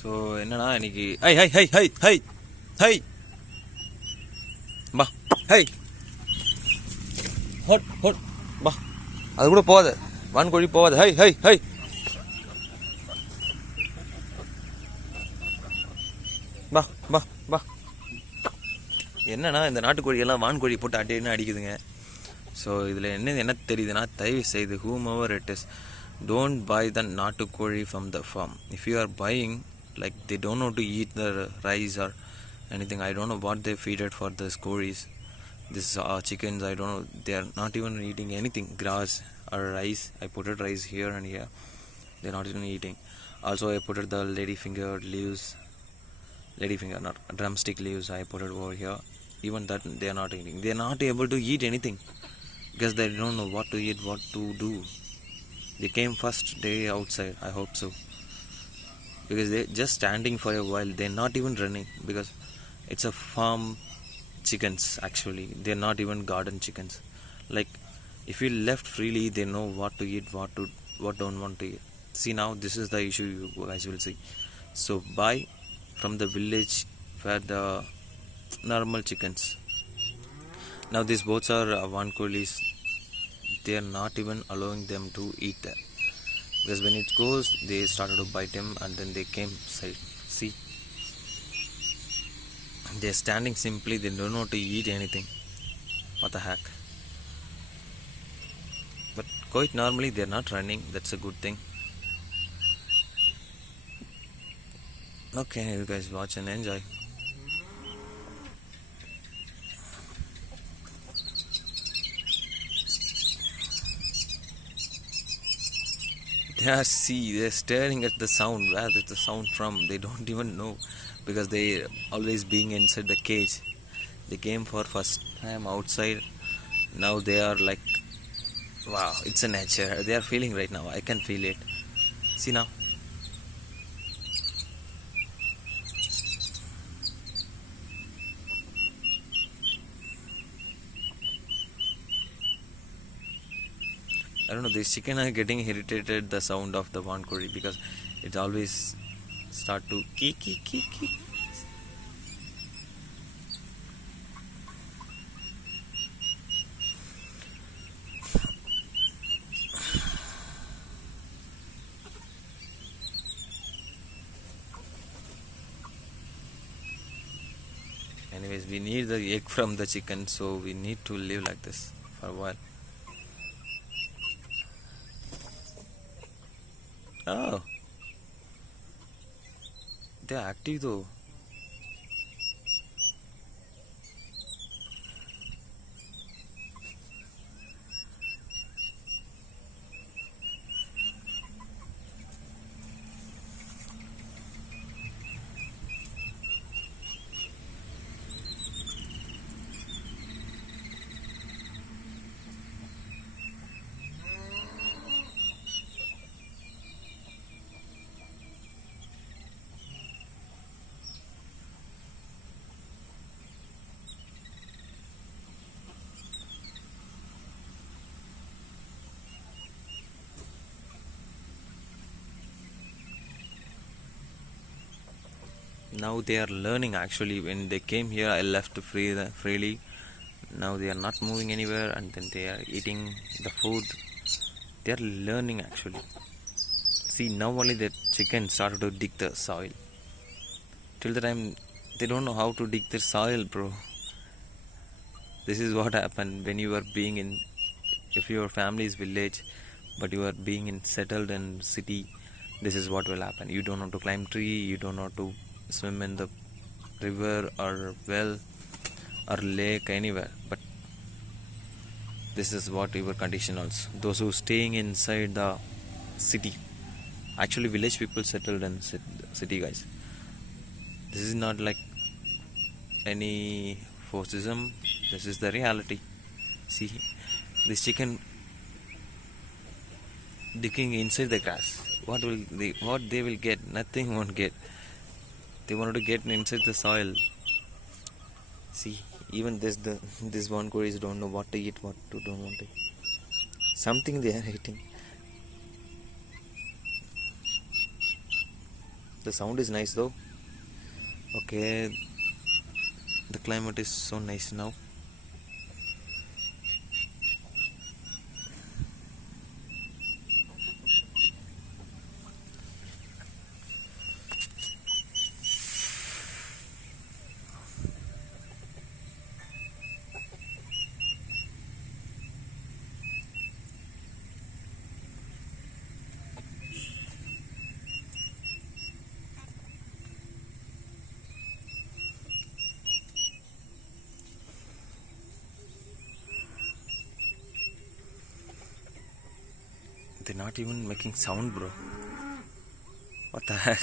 So என்னன்னா இன்னைக்கு high high high high high high பா ஹை ஹட் ஹட் பா அது கூட போகாது வான்கோழி போகாது ஹை ஹை ஹை பா பா பா என்னன்னா இந்த நாட்டுக்கோழியெல்லாம் வான்கோழி போட்டு அடின்னு அடிக்குதுங்க. ஸோ இதில் என்ன தெரியுதுன்னா, தயவு செய்து whomever it is, don't buy the நாட்டுக்கோழி from the farm. If you are buying, like they don't know to eat the rice or anything. I don't know what they feed it for these கோழிஸ். This chickens, I don't know, they are not even eating anything, grass or rice. I put it rice here and here, they are not even eating. Also I put it the ladyfinger leaves, ladyfinger not drumstick leaves, I put it over here. Even that they are not eating. They are not able to eat anything because they don't know what to eat, what to do. They came first day outside, I hope so, because they just standing for a while. They're not even running because it's a farm chickens. Actually they're not even garden chickens. Like if you left freely, they know what to eat, what don't want to eat. See, now this is the issue you guys will see. So buy from the village where the normal chickens. Now these boats are vankolis. They are not even allowing them to eat that, because when it goes they started to bite him and then they came side. See, they are standing simply. They don't know to eat anything. What the heck. But quite normally they are not running. That's a good thing. Okay, you guys watch and enjoy. They're staring at the sound. Where is the sound from? They don't even know, because they always being inside the cage. They came for first time outside. Now they are like, wow, it's a nature. They are feeling right now. I can feel it. See now. I don't know, these chicken are getting irritated the sound of the vankori, because it always start to kee kee kee kee. Anyways, we need the egg from the chicken, so we need to live like this for a while. Oh, they are active though. Now they are learning. Actually, when they came here, I left freely. Now they are not moving anywhere, and then they are eating the food. They are learning actually. See, now only the chicken started to dig the soil. Till the time they don't know how to dig the soil, bro. This is what happened when you are being in, if your family is village but you are being in settled in city. This is what will happen. You don't know to climb tree, you don't know to swim in the river or well or lake anywhere, but this is what your condition also. Those who staying inside the city, actually village people settled in city, guys. This is not like any forcism. This is the reality. See, this chicken digging inside the grass. What they will get? Nothing won't get. They wanted to get inside the soil. See, even this vankoris don't know what to eat, what to don't want to eat. Something they are eating. The sound is nice though. Okay, the climate is so nice now. They're not even making sound, bro. What the heck?